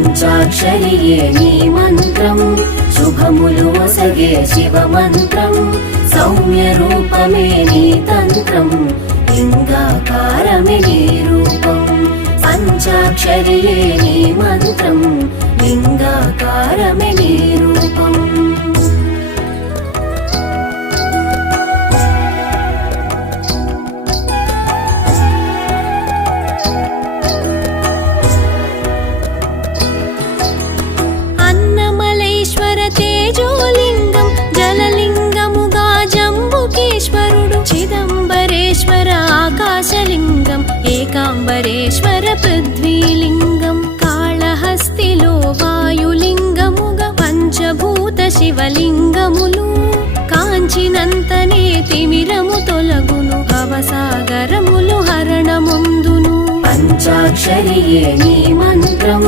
పంచాక్షరియే నీ మంత్రం శుభములు ఒసగే శివ మంత్రం సౌమ్య రూపమే నీ తంత్రం లింగాకారమే నీ రూపం పంచాక్షరియే నీ మంత్రం లింగాకారమే నీ రూపం తేజోలింగం జలలింగముగా జంబుకేశ్వరుడు చిదంబరేశ్వర ఆకాశలింగం ఏకాంబరేశ్వర పృథ్వీలింగం కాళహస్తిలో వాయులింగముగా పంచభూత శివలింగములు కాంచినంతనే తిమిరము తొలగును భవసాగరములు హరణముందును పంచాక్షరియే నీ మంత్రం